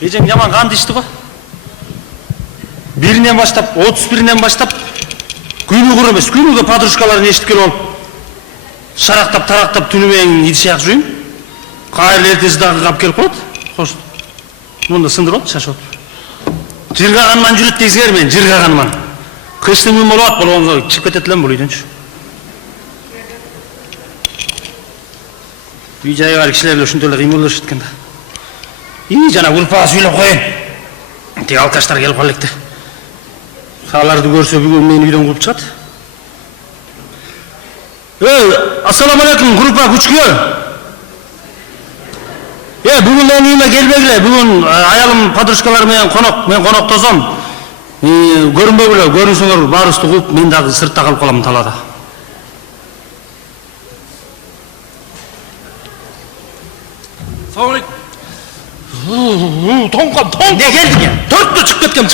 Эжең жаман канды ичти го. 1-ден баштап, 31-ден баштап күнү кур эмес, күнүгө подружкаларын эшитип келип алып, шарактап, тарактап түнү менен идишак жүрөйм. Кайра эртеси дагы кап келип коет. Хош. Мында сындырып алып, шашып алып. Жыргаганман жүрөт дейсиңер, мен жыргаганман. Кыштын күн болот, болгонго чыгып кетет элем бул үйдөнчү. Үй жайы бар кишилер эле ушунтип эле кыймылдашат экен да. Жана группага сүйлөп коеюн. Тиги алкаштар келип калып электе. Аларды көрсө бүгүн мени үйдөн кууп чыгат. Ассаламу алейкум, группа күчкү. Бүгүн менин үйүмө келбегиле. Бүгүн аялым подружкалар менен конок, мен коноктосом. Көрүнбөгүлө, көрүнсөңөр баарыбызды кууп, мен дагы сыртта калып калам талаада. Салам алейкум. Тоңкам. Не келдиң? Төрттө чыгып кеткем,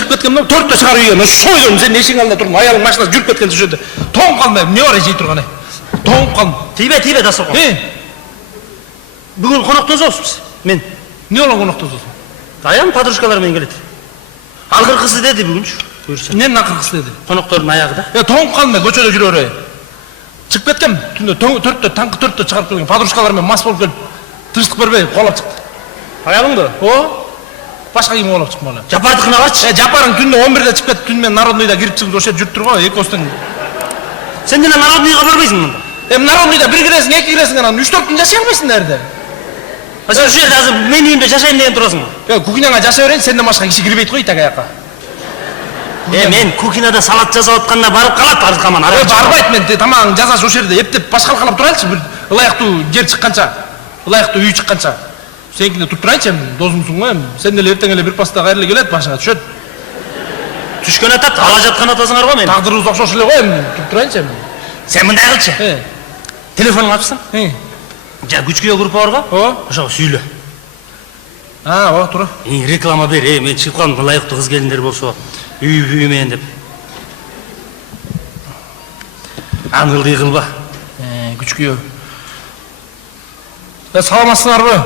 төрттө чыгар үйгө. Шойдум, сен эшиң алдында турдум. Аялың машинасы жүрүп кеткен жерде. Тоңуп калдым, эмне бар жей турган? Тоңуп калдым. Тийбе дасыркон. Бүгүн коноктособуз мен. Не болон коноктососуң? Аям подружкалар менен келет. Акыркысы деди бүгүнчү. Буюрса. Эмненин акыркысы деди? Коноктордун аягы да. Тоңуп калдым, көчөдө жүрө берейин. Чыгып кеткем, түндө төрттө, таңкы төрттө чыгарып келген. Подружкалар менен мас болуп келип, тынчтык бербей куалап чыкты. Аялыңды? Башка ким куалап чыкмады. Жапардыкына барчы. Жапарың түндө 11-де чыгып кетти, түнү менен Народныйда кирип чыгып ошо жүрүп турго, экөөсүн. Сен деле Народныйга барбайсың мында. Народныйда бир киресиң, эки киресиң, анан 3-4 күн жашай албайсың дерде. Сен ушул жерде азыр менин үйүмдө жашайм деген турасың. Кухняңа жашай берейин, сенден башка киши кирбейт го итак аякка. Мен кухняда салат жасап атканда барып калат аркаман. Барбайт, мен тамагың жасаш ошол жерде эптеп башкалык кылып турайлычы, бир ылайыктуу жер чыкканча, ылайыктуу үй чыкканча. Сенкине туруп турайынчы, досумсуң го, сен деле эртең эле бир паста кайрылы келет, башыңа түшөт. Түшкөн атат, ала жаткан атасыңар го мен. Тагдырыбыз окшош эле го, туруп турайынчы. Сен мындай кылчы. Телефонуң алыпсың? Күчкү группа бар го? Ошого сүйлө. Тура. Реклама бер, мен чыгып калдым, ылайыктуу кыз келиндер болсо, үй менен деп. Аңылды кылба. Күчкү. Саламатсыңарбы?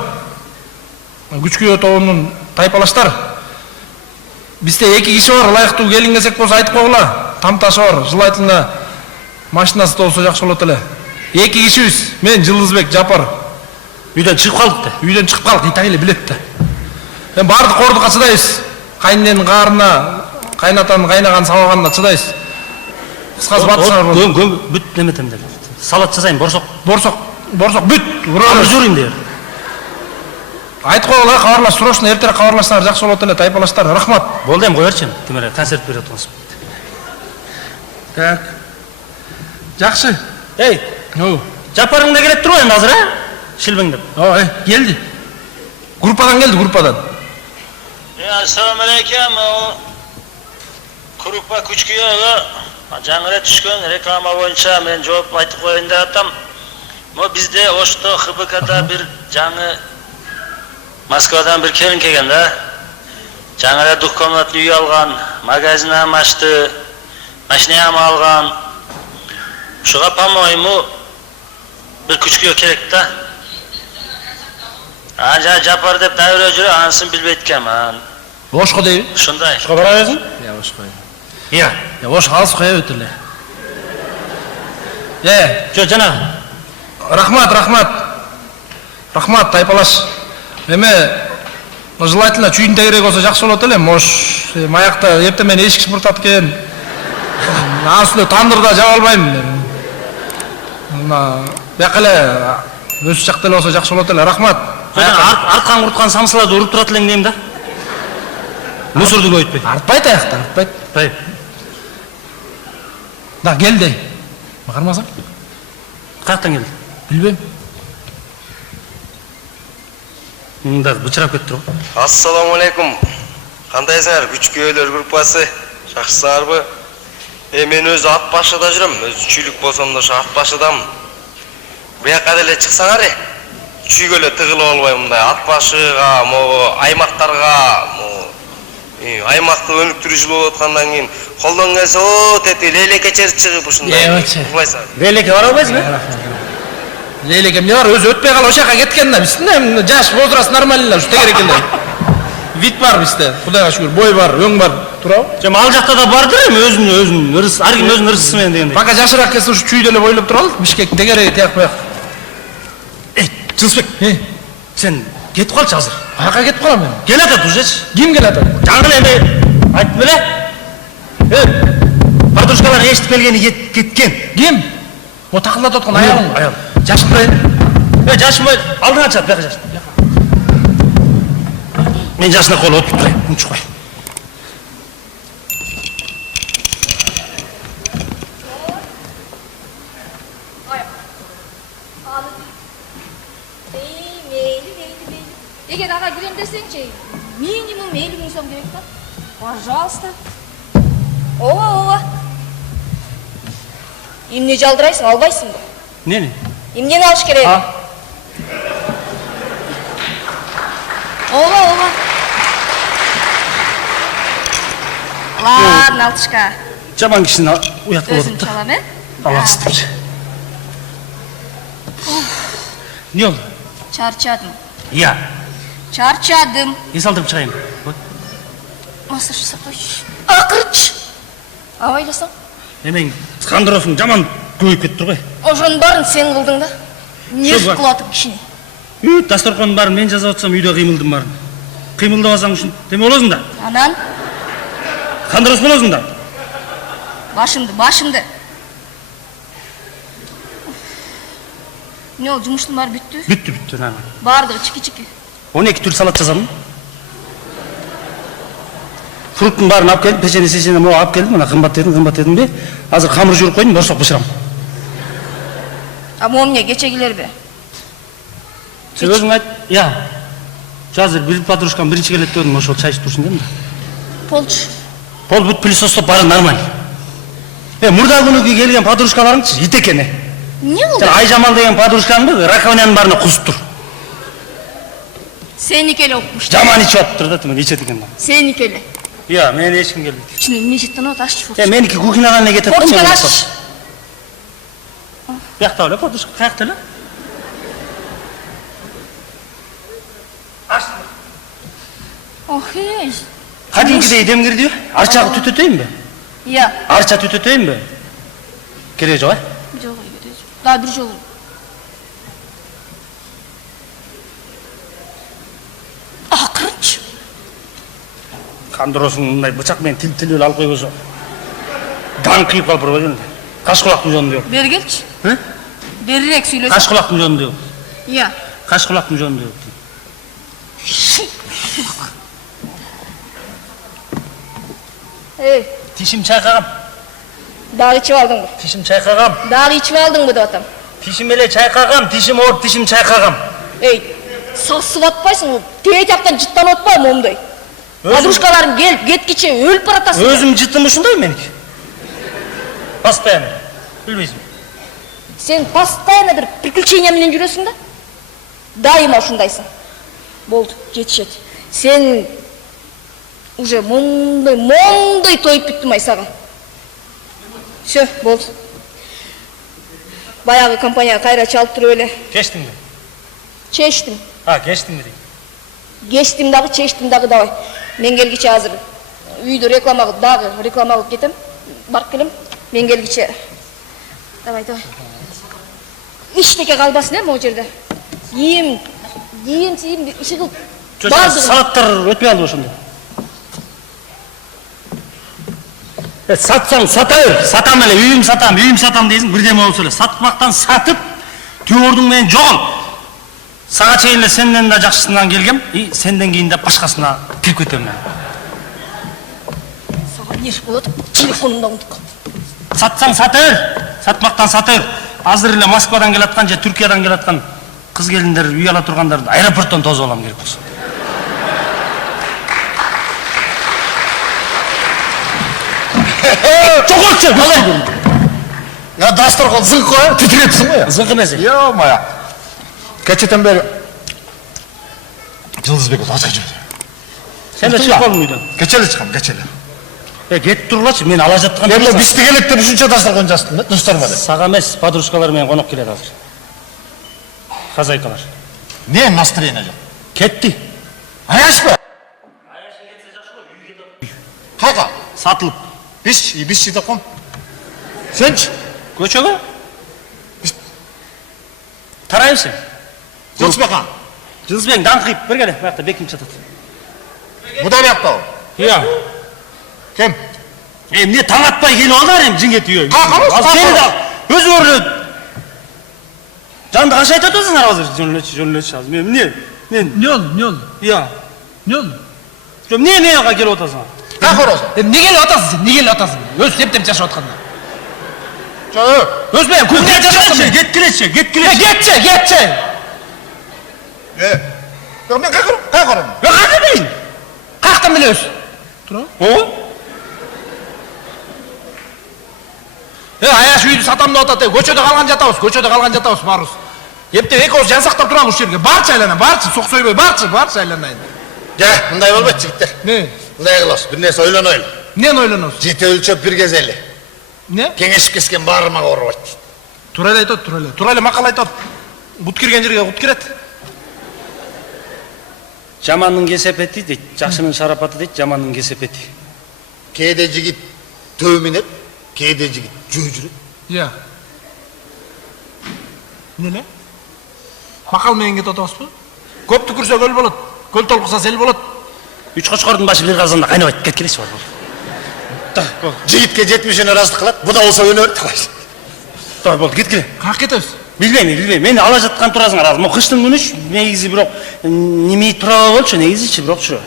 Күчкү тобунун тайпалаштар. Бизде 2 киши бар, ылайыктуу келин келсек болсо айтып койгула. Тамташы бар, желательно машинасы болсо жакшы болот эле. 2 кишибиз, мен Жылдызбек, Жапар. Үйдөн чыгып калдык да. Үйдөн чыгып калдык, итак эле билет да. Мен баардык кордукка чыдайбыз. Кайненин каарына, кайнатанын кайнаган сабаганына чыдайбыз. Кыскасы батышыңар болот. Бүт неметем деп. Салат жасайм, борсок. Борсок бүт. Жүрүм деп. Айтып койгула, кабарлаш, срочно эртерээк кабарлашсаңар жакшы болот эле, тайпалаштар. Рахмат. Болду эми коерчу. Ким эле концерт берип атабыз. Так. Жакшы. Жапарың да келет турбу энди азыр, шилбеңдеп. Келди. Группадан келди, группадан. Assalamu alaykum. Группа күчкүгө жаңы эле түшкөн реклама боюнча мен жооп айтып коеюн деп атам. Бизде Ошто ХБКда бир жаңы Москвадан бир келин келген да. Жаңы эле двухкомнатный үй алган, магазин ачты, машина алган. Ушуга, по-моему, бир күчкүгө керек да. Жапар деп дайроо жүрө, анысын билбейт экен. Ошко дейби? Ушундай. Ошко бара берсиң? Ошко. Ош алыс коебит эле. Жана. Рахмат, тайпалаш. Желательно чүйдүн тегерек болсо жакшы болот эле. Маякта эртең менен эшик шыпыртат экен. Асылы тандырда жаба албайм. Бияка эле өз жакта эле болсо жакшы болот эле. Рахмат. Арткан курткан самсыларды уруп турат элең дейм да. Мусорду көбөйтпөй. Артпайт аякта, артпайт. Да, келди. Кармасаң? Каяктан келди? Билбейм. Мында бычырап кетти го. Ассаламу алейкум. Кандайсыңар, күчкүөлөр группасы? Жакшысыңарбы? Мен өзү ат башыда жүрөм. Өзү чүйлүк болсом да ошо ат башыдамын. Буяка деле чыксаңар, чүйгө эле тыгылып албайм мындай ат башыга, аймактарга, аймакты өнүктүрүүчү болуп аткандан кийин колдон келсе тети лейлеке чыгып ушундай. Урлайсың. Лейлеке бара албайсыңбы? Лейлеке эмне бар? Өзү өтпөй калып ошол жака кеткен да. Биздин жаш возраст нормально, ушу тегерек эле. вид бар бизде. Кудайга шүгүр, бой бар, өң бар. Турабы? Жам ал жакта да бардыр эми өзүнүн ырыс, ар ким өзүнүн ырысысы менен дегендей. Пока жашыраак келсе ушу чүйдө эле бойлоп туралы. Бишкек дегереги тияк буяк. Жылысбек, сен кетип калчы азыр. Каяка кетип калам мен? Кел атат ужечи. Ким келет? Жаңыл эми айтып беле. Подружкалар эшитип келгени кеткен. Ким? О такылдатып аткан аялың. Аял. Жашынбай. Жашынбай алдыңа чат, бияка жаш. Мен жашына колу отуруп турайын, унчукпай. Егер аға кірем десеңші, минимум 50 мың сом керек па? Пожалуйста. Ова. Имне жалдырайсың, албайсың ба? Нени? Имнени алыш керек. Ова. Ладно, алтышка. Жаман кишини уят болуп Өзім атыптыр. çalam, e? Алаксыздырчы. Не болду? Çarçadım. Я. Çarçadım. Эс алдырып чыгайын. Masa şu sakoş. Akırç. Avaylасаң. Эмен скандыросуң жаман көбөйүп кетиптир го. Ошонун баарын сен кылдың да. Не кылатып кишини? Дасторконун баарын мен жазып атсам үйдө кыймылдым баарын. Кыймылдабасаң ушун деме болосуң да. Анан Кандырос болосуң да. Башымды. Не ол жумуштун баары бүттү? Бүттү, нана. Баардыгы чики-чики. 12 түр салат жасадым. Фруктун баарын алып келдим, печенье могу алып келдим. Мына кымбат дедим бе? Азыр камыр жууруп койдум, борсок бышырам. А момне кечегилерби? Сен өзүң айт. Я. Азыр бир подружкам биринчи келет дедим, ошол чай ичип турсун дедим да. Полчу. Пол бүт пылесостоп баары нормаль. Мурда күнү келген подружкаларыңчы ит экен. Не болду? Айжамал деген подружкаңды раковинанын баарына кусуп тур. Сеники эле окумуш. Жаман ичип атыптыр да, мен ичет экен. Сеники эле. Я, мен эч ким келбейт. Ичине эмне жеттен атат? Аччы форчу. Меники кухнядан эле кетет. Форчканы ач. Биякта эле подружка, каякта эле? Ох, ей. Кадимкидей дем кирди. Арчагы түтөтөйүнбү? Я. Арча түтөтөйүнбү? Кереги жок, Жок, да бир жолу. Акырч. Кандыросуң мындай бычак менен тил алып койбосо. Дан кыйып калып барбайбы? Каш кулактын жөнүндө жок. Бери келчи. Берирээк сүйлөсөң. Каш кулактын жөнүндө жок. Я. Каш кулактын жөнүндө жок. Эй, Тишим чайкагам. дагы ичип алдыңбы? Тишим чайкагам. Дагы ичип алдыңбы деп атам. Тишим эле чайкагам, тишим ооруп, тишим чайкагам. Эй, сасып атпайсың, тээ жактан жыттанып атпайбы момундай? Подружкаларың келип кеткиче өлүп баратасың. Өзүм жытым ушундай меники. Постоянно. Билбейсиң. Сен постоянно бир приключения менен жүрөсүң да? Дайыма ушундайсың. Болду, жетишет. Сен уже моңдой тоюп бүттүм ай сага. Всё, болду. Баягы компанияга кайра чалып туруп эле. Кечтиңби? Чечтим. Кечтиңби дейм. Кечтим дагы, чечтим дагы давай. Мен келгиче азыр үйдө реклама кылып кетем. Барып келем. Мен келгиче. Давай. Эчтеке калбасын могу жерде. Кийим, иши кылып. Салаттар өтпөй калды ошондо. Сатсаң сатайыр, сатам эле, үйүм сатам дейсиң, бирдеме болсо эле. Сатпактан сатып, түбөрдүң менен жогол. Сага чейин эле сенден да жакшысынан келгем, сенден кийин да башкасына кирип кетем мен. Сага неш болот? Телефонумда унутуп калдым. Сатсаң сатайыр, сатмактан сатайыр. Азыр эле Москвадан келаткан же Түркиядан келаткан кыз келиндер үй ала тургандарды аэропорттон тосуп алам керек болсо. Чогорчу, бале. Ya dasturxon zınk koy, titretsin ya. Zınk emesi. Yok ya. Keçeten beri Жылдызбек oldu, azga жүрді. Sen de çık oğlum uydan. Keçeli çıkam, keçeli. Get turlaçı, men ala жаткан. Emle bisti gelip de düşünce dasturxon jastın, dostlarıma da. Сага эмес, подружкалар менен конок келет азыр. Хозяйкалар. Ne настроение yok? Кетти. Ayaş mı? Satılıp. Biz şey kom. Senç? Көчөгө? Тарайбысың? Жылысбек Жылысбек даңқиып бір келе. Бақта бекім жатады. Bu da yaptı o. Иә. Kim? Эмне таң атпай келіп алдар эми жиңет үйө. Қақырыз, Сени да өзүңөр жанды қанша айтып атасыңар азыр? Жөн элечи азыр. Мен Не oldu? Иә. Ne oldu? Жөн эмне мага келип атасың? Kakoroz. Ne geliyor atasın sen? Ne geliyor atasın? Öz tep yaşa otkanda. Çoğu. Öz benim kuzine yaşasın. Кеткилечи. Geççe. Yok ben kakoroz. Yo кантемейин? Kalktın bile öz. Tura. О? Аяш үйді сатамын деп атады. Көчөдө калган жатабыз барыбыз. Ептеп экөөбүз жан сактап турабыз ушул жерге. Барчы айланайын, барчы сок сойбой, барчы айланайын. Mınday olmaydı çiftler. Ne? Mınday kılas. Bir neyse oylan. Neni ойлонобуз? Jeti ölçöp bir gezeli. Ne? Kengeşip kesken bağırma korup açtı. Турайлы айтат, Турайлы макал айтат. Бут кирген жерге бут кирет. Жамандын кесепети дейт, жакшынын шарапаты дейт, жамандын кесепети. Kede jigit tövminep, kede jigit jüjürüp. Ya. Nele? Макал менен кетип атабызбы? Көп түкүрсө көл болот. Көл толкуса сел болот. Үч кочкордун башы бир казанда кайнабайт. Кеткилечи бар. Jigitke 70'ine razılık kılat. Bu da olsa önür. Той болду, кеткиле. Как кетебиз? Билбейм. Мени ала жаткан турасыңар азыр. Могу кыштын күнү негизи бирок неме тура болчу, негизичи бирокчу.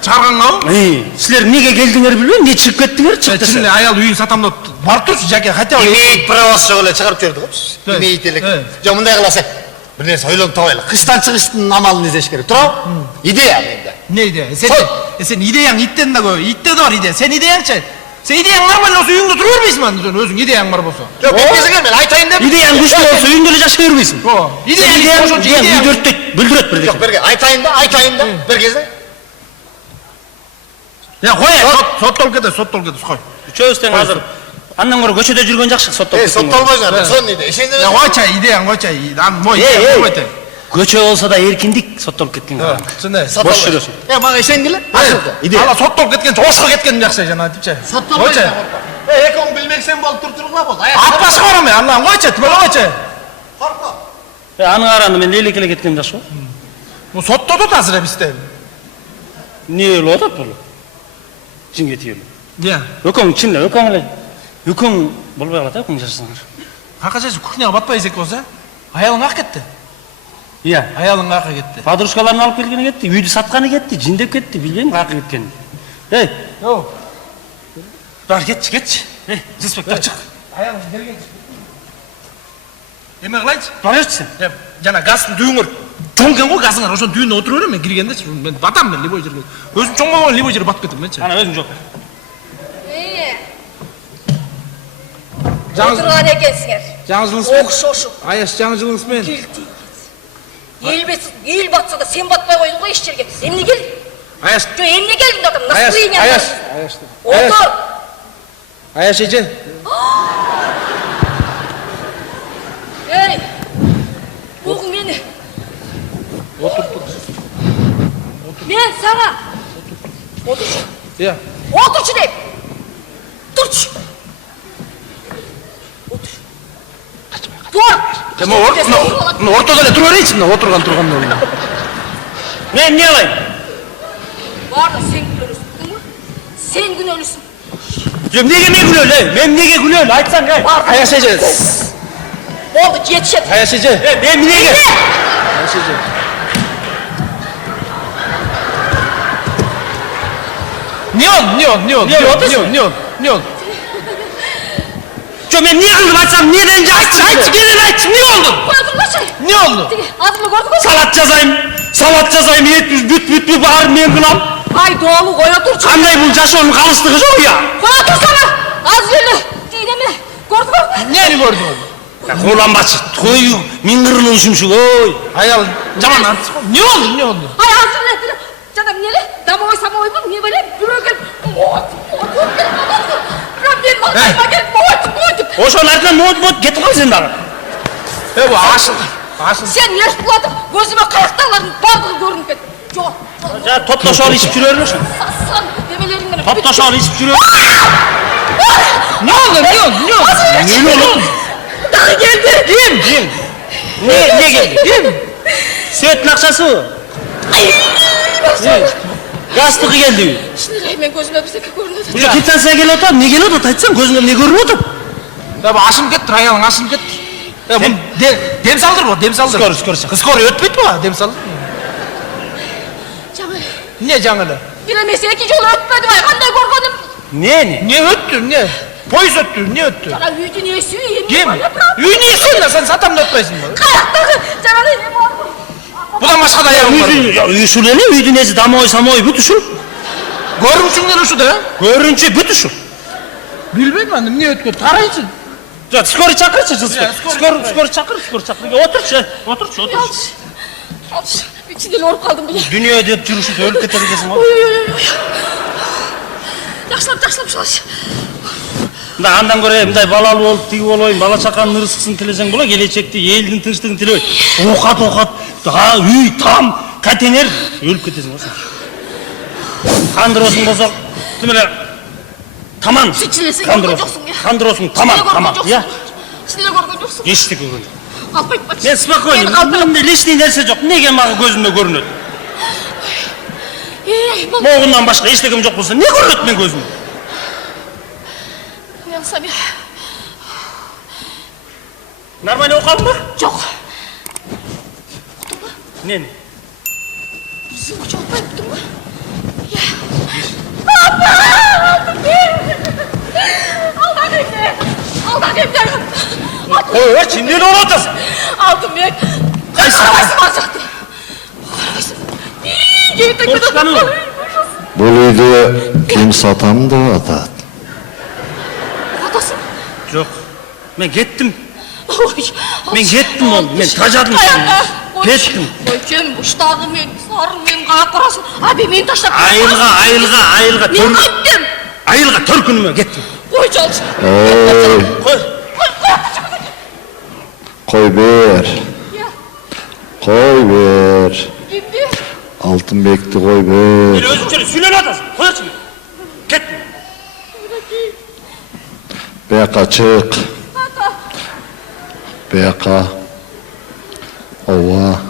Чыгаргангабы? Силер эмнеге келдиңер билбейм, эмне чыгып кеттиңер, чык Чынында десе. аял үйүн сатам деп барып турчу, жаке, хотя бы. İmeğit pravası şöyle çıkarıp çördü. İmeğit elek. Ya mınday kılasa. Bir neyse oylan tavayla. Kıştan çıkıştın amalını izleş gerek. Tura. İdeya mıydı? Ne ideя? Sen ideяң иттен да көп. Итте де бар идея. Sen ideяңчы. Sen ideяң нормально болсо үйүңдө тура бербейсиң анда жөн өзүң ideяң бар болсо. Yok etkesin gelmeli. Aytayın da. Идеяң күчтүү болсо үйүндө эле жашай бербейсиң. Ideяң ошончо Идеяң үйдөрттөйт, билдирет бирдеке. Yok berge. Aytayın da. Bir kez. Ya кой, соттолуп кетебиз, кой. Үчөөбүз тең азыр андан көрө көчөдө жүргөн жакшы, соттолуп. Sottolmayacağım. Son ide. İşinde Ya койчу, ideяң койчу. Ан мой идея болбойт. Көчө болсо да эркиндик, соттолуп кеткен адам. Чындай. Бош жүрөсүң. Ya bana işen gele. Ала соттолуп кеткенче ошко кеткен жакшы жана айтыпчы. Койчу. Ekon bilmeksen bol turturukla bol. Атпашка барам мен, Аллам койчу, тимеле койчу. Korkma. Аны каранды мен элекеле кеткеним жакшы го. Бул соттодот азыр бизде. Не болуп атат бул? Жиңге тийели. Я. Өкөң чын эле, өкөң эле. Өкөң болбой калат, өкөң жашасаңар. Кака жашып кухняга батпай эзек болсо, аялың каяка кетти? Иә. Аялың каяка кетти? Подружкаларын алып келгени кетти, үйдү сатканы кетти, жиндеп кетти, билбейм каяка кеткенин. Йо. Бар кетчи. Жылысбек, чык. Аялың келген. Эме кылайчы? Бар берчи. Жана газдын дүүңөр чоң го газыңар, ошон дүүнүнө отуруп берем мен киргенде. Мен батам мен либой жерге. Өзүм чоң болгон либой жерге батып кетем менчи. Ана өзүң жок. Отырған екенсіңер. Жаңы жылыңызбен. Оқшы. Аяш жаңы жылыңызбен. Ел батса да сен батпай қойдың ғой еш жерге. Емне келдің? Аяш. Жоқ, емне келдің адам? Настроение. Аяш. Отыр. Аяш эже. Ей, оғың мені. Отыр. Мен саға. Отыршы. Иә. Отыршы deyip. Тұршы. Dur! Ama ortada ne duruyor içinde oturgan. Мен эмне кылайын? Var da sen gün ölüsün, değil mi? Sen gün ölüsün. Неге мен күлөлү? Мен неге күлөлү? Айтсаң кай. Аяш эже. Oldu, yetişet. Аяш эже. Мен эмнеге? Аяш эже. Не он. Жо мен эмне кылдым айтсам, эмнеден айтчы, кенен айтчы, эмне болду? Koydurlaşay. Ne oldu? Adımı gördün mü? Салат жасайм, ет бүт баарын мен кылам. Ay doğulu koy otur. Кандай бул жашоонун калыстыгы жок я? Koy otursana. Az yerli. Dineme. Gördün mü? Neyini gördün? Кууланбачы, тою миңгирилүү ушумшук, ой. Ayal jaman artık. Ne oldu? Ay az yerli. Canım neli? Damoy samoy mu? Ne böyle? Bürögel. Ben bakayım gel. Mot. Ошонун артынан мот кетип кал сен дагы. Bu aşık. Sen еш buladın. Gözüme kayaktaların bardығы görünüp ketті. Жоқ. Топтошуп алып ичип жүрө бербеши. Сасан демелеріңмен Taşağını içip duruyor. Ne oldu? Ne oldu? Dağı geldi. Kim? Ne geldi? Kim? Söğütün akçası o. Yastığı geldi. Şimdi hemen gözüme bir seke görünüyor. Uca gitsen sen gel otur. Ne gel otur? Aytsan gözüne ne görüp otur? Ya bu aşım kettir, ayağın aşım kettir. Ya bu dem saldır bu, dem saldır. Skor ötmeydi bu, dem saldır. Canım. Ne canını? Bilemezse ikinci olur ötmedi var. Kanday korkanım. Ne? Ne öttü, ne? Polis öttü, ne öttü? Sana yüzü niye suyu yemin Kim? var ya. Üyü niye sen de sen zaten ötmesin mi? Kayaktaki. Sana ne var? Bu da başka da ayağın var. Ya uyusun ne? Uydu nezi damoy samoy bütüşür. Görmüşsün ne şu da? Görünce bütüşür. Bilmem niye ötkü? Tarayıcı. Ya skoru çakır çakır. Ya, Skoru çakır. Otur. Al. İçinde lor kaldım bile. Dünya deyip жүрüşü ölüp ketebilirsin. Oy. Yaşlap şulaş. Da andan göre mындай балалы болуп тиги болоюн, бала чаканын ырыскысын тилесең боло, келечекти элдин тынчтыгын тилебейт. Окат, үй, там, контейнер өлүп кетесиң болсо. Кандыросуң болсо, тимеле таман. Сичилесең көргөн жоксуң я. Кандыросуң таман. Я. Силе көргөн жоксуң. Эчтеке көргөн жок. Алпайт бачы. Мен спокойный, мында лишний нерсе жок. Неге мага көзүмө көрүнөт? Могундан башка эчтекем жок болсо, эмне көрүнөт мен көзүмө? Мен сами. Нормально окудуң ба? Жок. Нени? Сен күч алпайт буттуң ба? Я. Алдан кемдер. Ой, эмне болуп атасың? Алдым мен. Кайсы? Карабайсың ажакты. Корчканы. Бұл үйді кім сатам деп атат? Атасың? Жок. Мен кеттим. Ой. Мен кеттим ол. Мен тажадым. Кеттим. Ой, кем уштагы мен, сары мен каяк барасың? Аби мен таштап. Айылга. Мен кайттым. Айылга 4 күнүмө кеттим. Ой, жалчы. Кой. Қой бер. Қой бер. Кимди? Алтынбекті қой бер. Мен өзүнчө сүйлөнүп атасың. Койчу. Кеттим. Бияқа чық. Бияқа. Ова.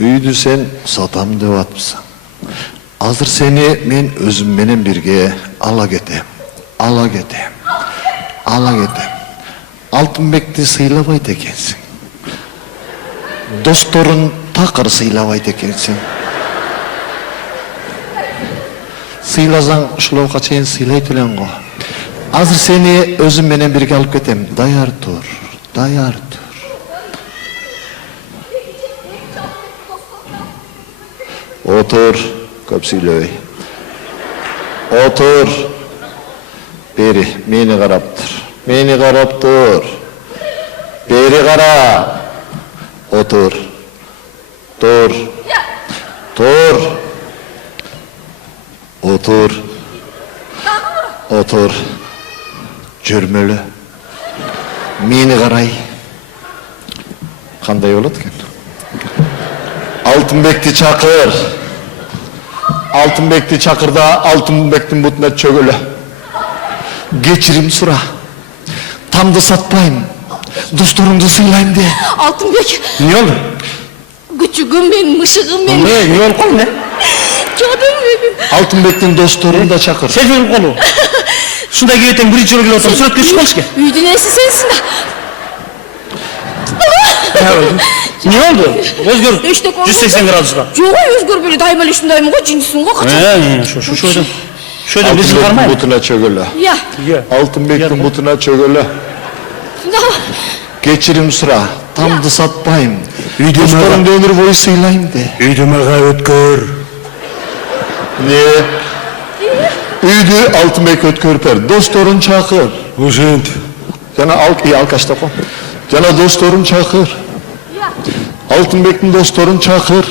Үйді сен сатам деп атпысың. Азыр сені мен өзімменен бірге ала кетем. Алтынбекті сыйлабайт екенсің. Досторын тақыр сыйлабайт екенсің. Сыйласаң ушуларга чейин сыйлайт элең го. Азыр сени өзүм менен бирге алып кетем. Даяр тур. Отур, көп сүйлөбөй. Отур. Бери, мени карап тур. Бери кара. Отур. Отур. Жүрмөлө. Мени карай. Кандай болот экен? Алтынбекти чакыр да Алтынбектин бутуна чөгөлө. Кечирим сура. Тамды сатпайм. Досторумду сыйлайм де. Алтынбек. Эмне болду? Күчүгүм мен, мышыгым мен. Эмне болуп калды эмне? Жадым мен. Алтынбектин досторун да чакыр. Селфи болуп калды. Ушундай кебетең биринчи жолу келип атам. Сүрөткө чыгып калышке. Үйдүн эси сенсиң да. Эмне болду? Өзгөр. Эчтеке болбойт. 180 градуска. Жок, өзгөрбөйлү. Дайыма эле ушундаймын го, жинсиң го, качан. Шойдон биз Алтынбектин бармайбы? бутуна чөгөлө. Я. Алтынбектин бутуна чөгөлө. Кечирим сура. Тамды сатпайм. Досторумду өмүр бою сыйлайм де. Үйдөмөгө өткөр. Не? Үйдү Алтынбек өткөрүп бер. Досторун чакыр. Ушинт. Жана алкаштап кой. Жана досторун чакыр. Алтынбектин досторун чакыр.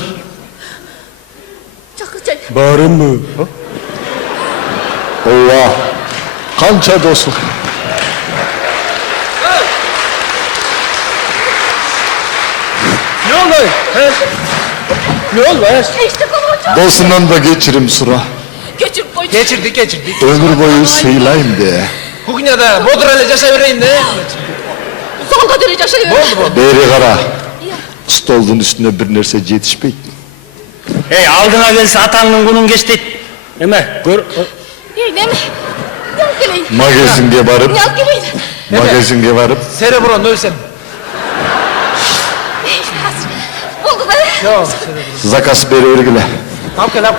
Чакырчай. Барымбы? Ооба. Канча досу. Ne oldu? Эчтеке болчу. Досунан да кечирим сура. Keçirip koydu. Geçirdik. Ömür boyu sıylayım de. Kухняда бодро эле жашай берейин да. Sonuna dönece yaşayıver. Болду. Beri kara. Stolun üstüne bir nerse yetişpeydi. Ey aldına gelse atanın günün geç deyt. Eme gör. Neme? Yalk geleyim. Magazinge varıp, Yalk geleyim. magazinge varıp, Cerebron ölsem. Oldu da. Yok. zakas beri örgüle. Al gel.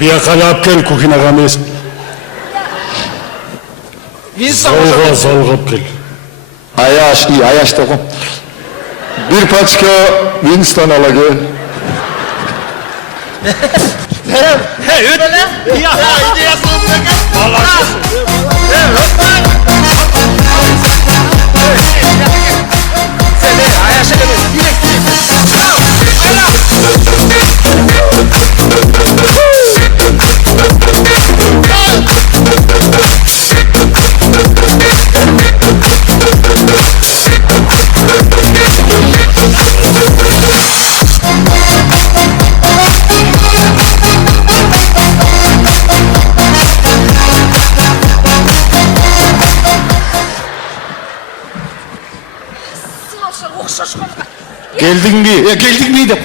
Bir yakalap gel kukina games. Winston Salgap gel. Ayaş, iyi ayaş tokum. Bir paçka Winston ala gel. Okşaş konuda. Geldin mi? Geldik mi?